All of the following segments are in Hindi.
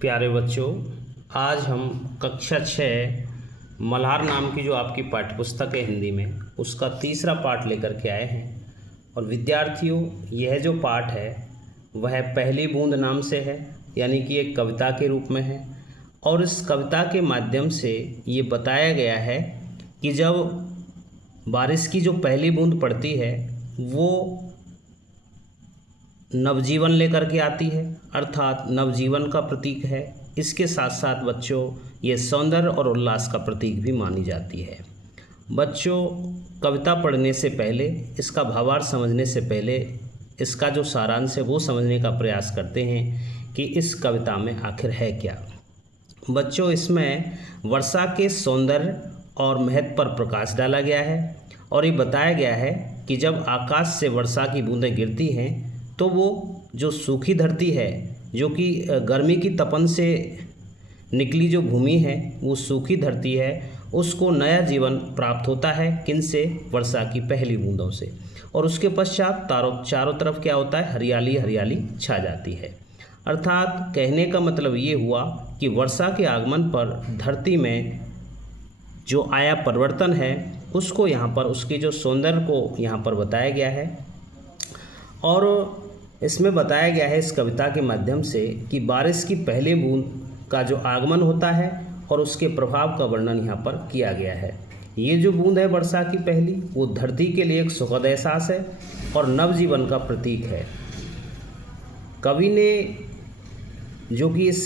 प्यारे बच्चों, आज हम कक्षा 6 मल्हार नाम की जो आपकी पाठ्यपुस्तक है हिंदी में, उसका तीसरा पाठ लेकर के आए हैं। और विद्यार्थियों, यह जो पाठ है वह पहली बूंद नाम से है, यानी कि एक कविता के रूप में है। और इस कविता के माध्यम से ये बताया गया है कि जब बारिश की जो पहली बूंद पड़ती है वो नवजीवन लेकर के आती है, अर्थात नवजीवन का प्रतीक है। इसके साथ साथ बच्चों ये सौंदर्य और उल्लास का प्रतीक भी मानी जाती है। बच्चों, कविता पढ़ने से पहले, इसका भावार्थ समझने से पहले इसका जो सारांश है वो समझने का प्रयास करते हैं कि इस कविता में आखिर है क्या। बच्चों, इसमें वर्षा के सौंदर्य और महत्व पर प्रकाश डाला गया है और ये बताया गया है कि जब आकाश से वर्षा की बूंदें गिरती हैं तो वो जो सूखी धरती है, जो कि गर्मी की तपन से निकली जो भूमि है, वो सूखी धरती है, उसको नया जीवन प्राप्त होता है। किन से? वर्षा की पहली बूंदों से। और उसके पश्चात चारों तरफ क्या होता है? हरियाली हरियाली छा जाती है। अर्थात कहने का मतलब ये हुआ कि वर्षा के आगमन पर धरती में जो आया परिवर्तन है उसको यहाँ पर, उसके जो सौंदर्य को यहाँ पर बताया गया है। और इसमें बताया गया है इस कविता के माध्यम से कि बारिश की पहली बूंद का जो आगमन होता है और उसके प्रभाव का वर्णन यहाँ पर किया गया है। ये जो बूंद है वर्षा की पहली, वो धरती के लिए एक सुखद एहसास है और नवजीवन का प्रतीक है। कवि ने, जो कि इस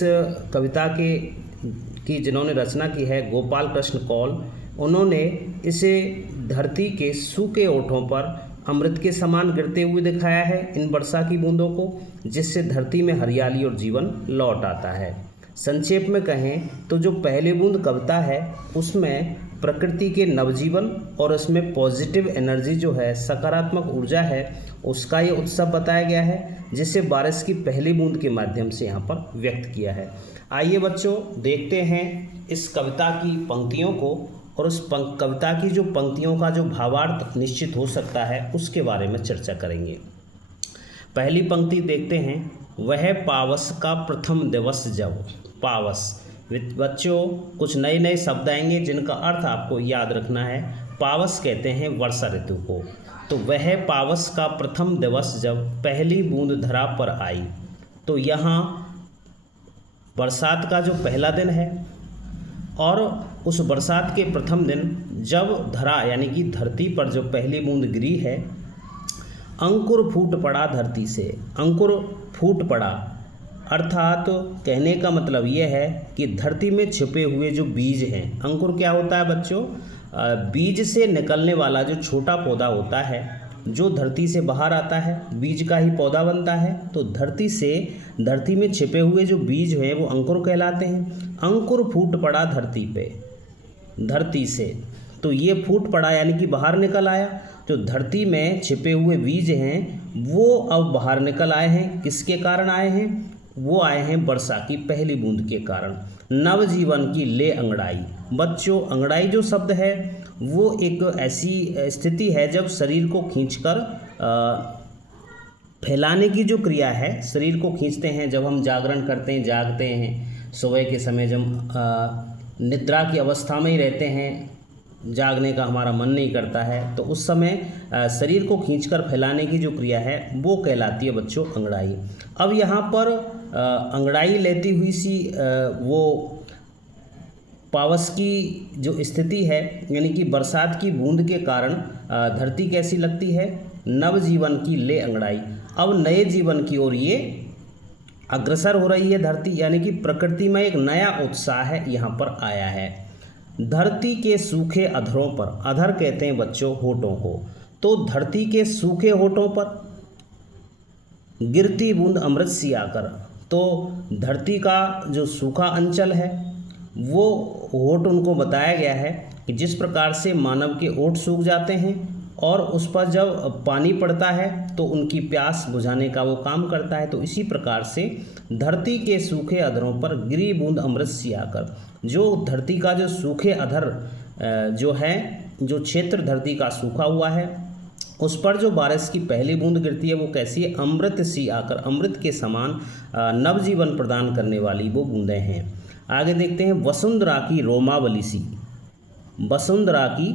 कविता की जिन्होंने रचना की है, गोपाल कृष्ण कौल, उन्होंने इसे धरती के सूखे ओठों पर अमृत के समान गिरते हुए दिखाया है इन वर्षा की बूंदों को, जिससे धरती में हरियाली और जीवन लौट आता है। संक्षेप में कहें तो जो पहली बूंद कविता है उसमें प्रकृति के नवजीवन और उसमें पॉजिटिव एनर्जी जो है, सकारात्मक ऊर्जा है, उसका ये उत्सव बताया गया है, जिसे बारिश की पहली बूंद के माध्यम से यहाँ पर व्यक्त किया है। आइए बच्चों, देखते हैं इस कविता की पंक्तियों को और उस कविता की जो पंक्तियों का जो भावार्थ निश्चित हो सकता है उसके बारे में चर्चा करेंगे। पहली पंक्ति देखते हैं, वह पावस का प्रथम दिवस जब। पावस, बच्चों कुछ नए नए शब्द आएंगे जिनका अर्थ आपको याद रखना है। पावस कहते हैं वर्षा ऋतु को। तो वह पावस का प्रथम दिवस जब पहली बूंद धरा पर आई, तो यहाँ बरसात का जो पहला दिन है और उस बरसात के प्रथम दिन जब धरा, यानी कि धरती पर जो पहली बूंद गिरी है, अंकुर फूट पड़ा धरती से। अंकुर फूट पड़ा अर्थात कहने का मतलब ये है कि धरती में छिपे हुए जो बीज हैं, अंकुर क्या होता है बच्चों? बीज से निकलने वाला जो छोटा पौधा होता है जो धरती से बाहर आता है, बीज का ही पौधा बनता है। तो धरती में छिपे हुए जो बीज हैं वो अंकुर कहलाते हैं। अंकुर फूट पड़ा धरती पे, धरती से, तो ये फूट पड़ा यानी कि बाहर निकल आया। जो धरती में छिपे हुए बीज हैं वो अब बाहर निकल आए हैं। किसके कारण आए हैं? वो आए हैं वर्षा की पहली बूंद के कारण। नवजीवन की ले अंगड़ाई। बच्चों, अंगड़ाई जो शब्द है वो एक ऐसी स्थिति है जब शरीर को खींचकर फैलाने की जो क्रिया है, शरीर को खींचते हैं जब हम जागरण करते हैं, जागते हैं सुबह के समय, जब निद्रा की अवस्था में ही रहते हैं, जागने का हमारा मन नहीं करता है, तो उस समय शरीर को खींचकर फैलाने की जो क्रिया है वो कहलाती है बच्चों अंगड़ाई। अब यहाँ पर अंगड़ाई लेती हुई सी वो पावस की जो स्थिति है, यानी कि बरसात की बूंद के कारण धरती कैसी लगती है? नवजीवन की ले अंगड़ाई। अब नए जीवन की ओर ये अग्रसर हो रही है धरती, यानी कि प्रकृति में एक नया उत्साह है यहाँ पर आया है। धरती के सूखे अधरों पर, अधर कहते हैं बच्चों होठों को, तो धरती के सूखे होठों पर गिरती बूंद अमृत सी आकर। तो धरती का जो सूखा अंचल है वो होठ उनको बताया गया है कि जिस प्रकार से मानव के ओठ सूख जाते हैं और उस पर जब पानी पड़ता है तो उनकी प्यास बुझाने का वो काम करता है, तो इसी प्रकार से धरती के सूखे अधरों पर गिरी बूंद अमृत सी आकर। जो धरती का जो सूखे अधर जो है, जो क्षेत्र धरती का सूखा हुआ है, उस पर जो बारिश की पहली बूंद गिरती है वो कैसी है, अमृत सी आकर अमृत के समान नवजीवन प्रदान करने वाली वो बूंदें हैं। आगे देखते हैं वसुंधरा की रोमावली सी, वसुंधरा की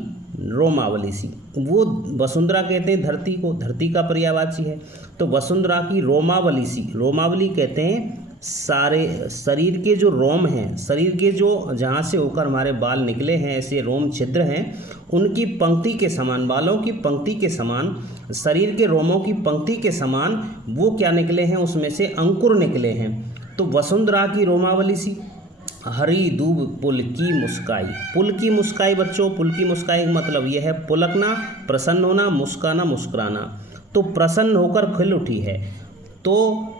रोमावली सी, वो वसुंधरा कहते हैं धरती को, धरती का पर्यायवाची है, तो वसुंधरा की रोमावली सी, रोमावली कहते हैं सारे शरीर के जो रोम हैं, शरीर के जो जहाँ से होकर हमारे बाल निकले हैं, ऐसे रोम छिद्र हैं, उनकी पंक्ति के समान, बालों की पंक्ति के समान, शरीर के रोमों की पंक्ति के समान वो क्या निकले हैं, उसमें से अंकुर निकले हैं। तो वसुंधरा की रोमावली सी, हरी दूब पुल की मुस्काई, पुल की मुस्काई बच्चों, पुल की मुस्काई का मतलब यह है पुलकना, प्रसन्न होना, मुस्काना, मुस्कुराना, तो प्रसन्न होकर खिल उठी है। तो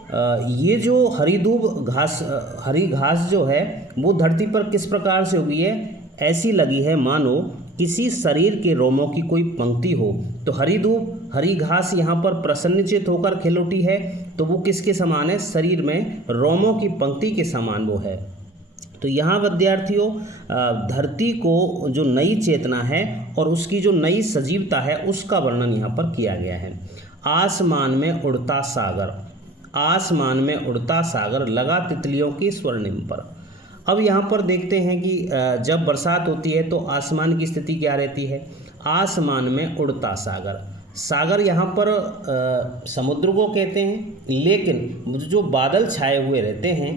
ये जो हरी दूब घास, हरी घास जो है वो धरती पर किस प्रकार से उगी है, ऐसी लगी है मानो किसी शरीर के रोमों की कोई पंक्ति हो। तो हरी दूब, हरी घास यहाँ पर प्रसन्नचित होकर खिल उठी है, तो वो किसके समान है, शरीर में रोमों की पंक्ति के समान वो है। तो यहाँ विद्यार्थियों धरती को जो नई चेतना है और उसकी जो नई सजीवता है उसका वर्णन यहाँ पर किया गया है। आसमान में उड़ता सागर, आसमान में उड़ता सागर लगा तितलियों की स्वर्णिम पर। अब यहाँ पर देखते हैं कि जब बरसात होती है तो आसमान की स्थिति क्या रहती है, आसमान में उड़ता सागर, सागर यहाँ पर समुद्र को कहते हैं, लेकिन जो बादल छाए हुए रहते हैं,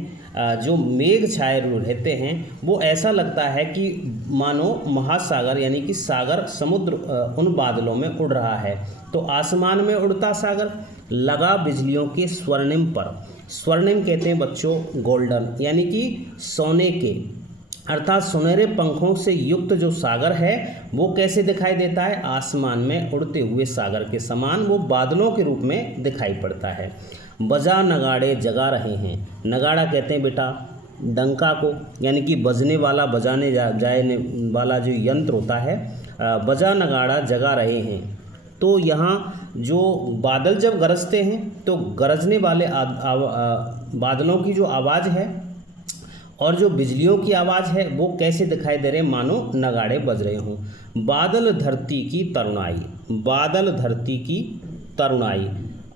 जो मेघ छाए हुए रहते हैं, वो ऐसा लगता है कि मानो महासागर यानी कि सागर समुद्र उन बादलों में उड़ रहा है। तो आसमान में उड़ता सागर लगा बिजलियों के स्वर्णिम पर, स्वर्णिम कहते हैं बच्चों गोल्डन यानी कि सोने के, अर्थात सुनहरे पंखों से युक्त जो सागर है वो कैसे दिखाई देता है, आसमान में उड़ते हुए सागर के समान वो बादलों के रूप में दिखाई पड़ता है। बजा नगाड़े जगा रहे हैं, नगाड़ा कहते हैं बेटा डंका को, यानी कि बजने वाला, बजाने जाने वाला जो यंत्र होता है, बजा नगाड़ा जगा रहे हैं। तो यहाँ जो बादल जब गरजते हैं तो गरजने वाले बादलों की जो आवाज़ है और जो बिजलियों की आवाज़ है वो कैसे दिखाई दे रहे हैं, मानो नगाड़े बज रहे हों। बादल धरती की तरुणाई, बादल धरती की तरुणाई,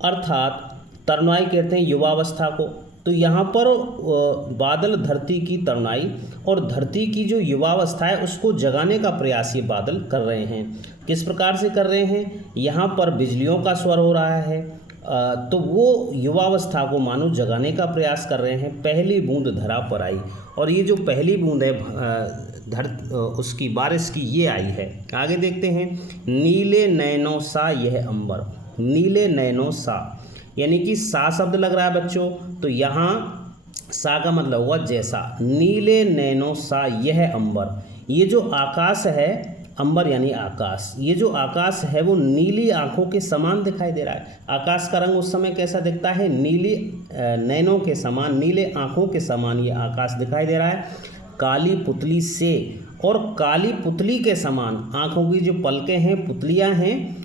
अर्थात तरुणाई कहते हैं युवावस्था को। तो यहाँ पर बादल धरती की तरुणाई और धरती की जो युवावस्था है उसको जगाने का प्रयास ये बादल कर रहे हैं। किस प्रकार से कर रहे हैं, यहाँ पर बिजलियों का स्वर हो रहा है, तो वो युवावस्था को मानो जगाने का प्रयास कर रहे हैं। पहली बूंद धरा पर आई, और ये जो पहली बूंद है उसकी बारिश की ये आई है। आगे देखते हैं, नीले नैनों सा यह अंबर, नीले नैनों सा यानी कि सा शब्द लग रहा है बच्चों, तो यहाँ सा का मतलब हुआ जैसा, नीले नैनों सा यह अंबर, ये जो आकाश है, अंबर यानी आकाश, ये जो आकाश है वो नीली आंखों के समान दिखाई दे रहा है। आकाश का रंग उस समय कैसा दिखता है, नीली नैनों के समान, नीले आंखों के समान ये आकाश दिखाई दे रहा है। काली पुतली से, और काली पुतली के समान, आंखों की जो पलकें हैं, पुतलियां हैं,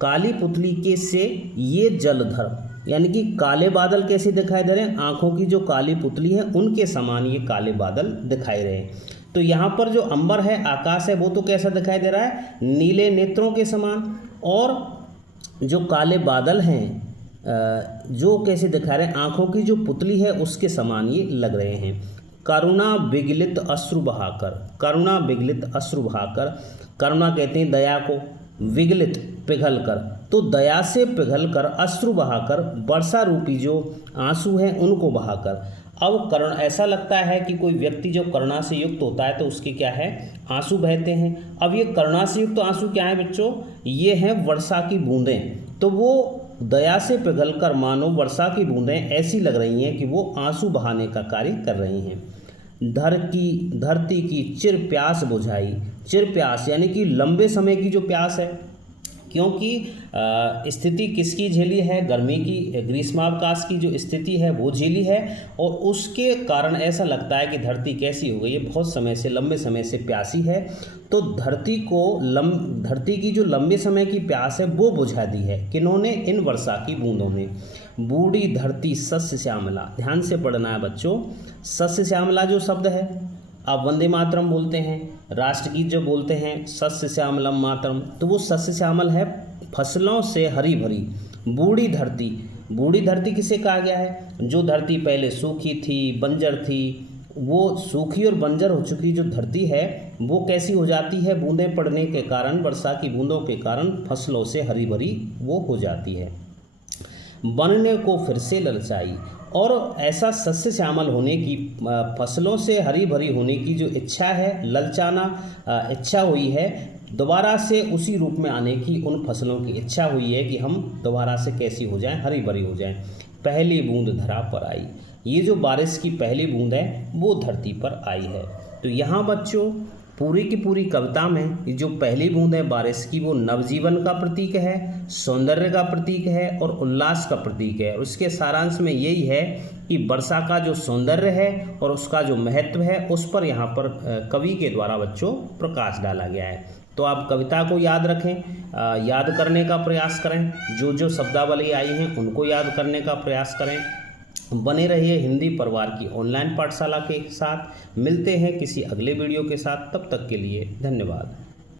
काली पुतली के से ये जलधर, यानी कि काले बादल कैसे दिखाई दे रहे हैं, आंखों की जो काली पुतली है उनके समान ये काले बादल दिखाई रहे हैं। तो यहाँ पर जो अंबर है, आकाश है, वो तो कैसा दिखाई दे रहा है, नीले नेत्रों के समान, और जो काले बादल हैं जो कैसे दिखा रहे हैं, आंखों की जो पुतली है उसके समान ये लग रहे हैं। करुणा विगलित अश्रु बहाकर, करुणा विगलित अश्रु बहाकर, करुणा कहते हैं दया को, विगलित पिघल कर, तो दया से पिघल कर, अश्रु बहाकर, वर्षा रूपी जो आंसू हैं उनको बहाकर। अब करुणा, ऐसा लगता है कि कोई व्यक्ति जो करुणा से युक्त होता है तो उसके क्या है, आंसू बहते हैं। अब ये करुणा से युक्त आंसू क्या है बच्चों, ये हैं वर्षा की बूंदें। तो वो दया से पिघलकर मानो वर्षा की बूंदें ऐसी लग रही हैं कि वो आंसू बहाने का कार्य कर रही हैं। धरती की चिर प्यास बुझाई, चिर प्यास यानी कि लंबे समय की जो प्यास है, क्योंकि स्थिति किसकी झेली है, गर्मी की, ग्रीष्मावकाश की जो स्थिति है वो झेली है, और उसके कारण ऐसा लगता है कि धरती कैसी हो गई है, बहुत समय से, लंबे समय से प्यासी है। तो धरती की जो लंबे समय की प्यास है वो बुझा दी है किन्होंने, इन वर्षा की बूंदों ने। बूढ़ी धरती सस्य श्यामला, ध्यान से पढ़ना है बच्चों, सस्य श्यामला जो शब्द है, आप वंदे मातरम बोलते हैं, राष्ट्रगीत जो बोलते हैं, सस्य श्यामलम मातरम, तो वो सस्य श्यामल है फसलों से हरी भरी बूढ़ी धरती। बूढ़ी धरती किसे कहा गया है? जो धरती पहले सूखी थी, बंजर थी, वो सूखी और बंजर हो चुकी जो धरती है वो कैसी हो जाती है? बूंदें पड़ने के कारण, वर्षा की बूंदों के कारण फसलों से हरी भरी वो हो जाती है। बनने को फिर से ललचाई, और ऐसा सस्य श्यामल होने की, फसलों से हरी भरी होने की जो इच्छा है, ललचाना इच्छा हुई है, दोबारा से उसी रूप में आने की उन फसलों की इच्छा हुई है कि हम दोबारा से कैसी हो जाएं, हरी भरी हो जाएं। पहली बूंद धरा पर आई, ये जो बारिश की पहली बूंद है वो धरती पर आई है। तो यहाँ बच्चों पूरी की पूरी कविता में ये जो पहली बूंद है बारिश की वो नवजीवन का प्रतीक है, सौंदर्य का प्रतीक है और उल्लास का प्रतीक है। उसके सारांश में यही है कि वर्षा का जो सौंदर्य है और उसका जो महत्व है उस पर यहाँ पर कवि के द्वारा बच्चों प्रकाश डाला गया है। तो आप कविता को याद रखें, याद करने का प्रयास करें, जो जो शब्दावली आई हैं उनको याद करने का प्रयास करें। बने रहिए हिंदी परिवार की ऑनलाइन पाठशाला के साथ। मिलते हैं किसी अगले वीडियो के साथ, तब तक के लिए धन्यवाद।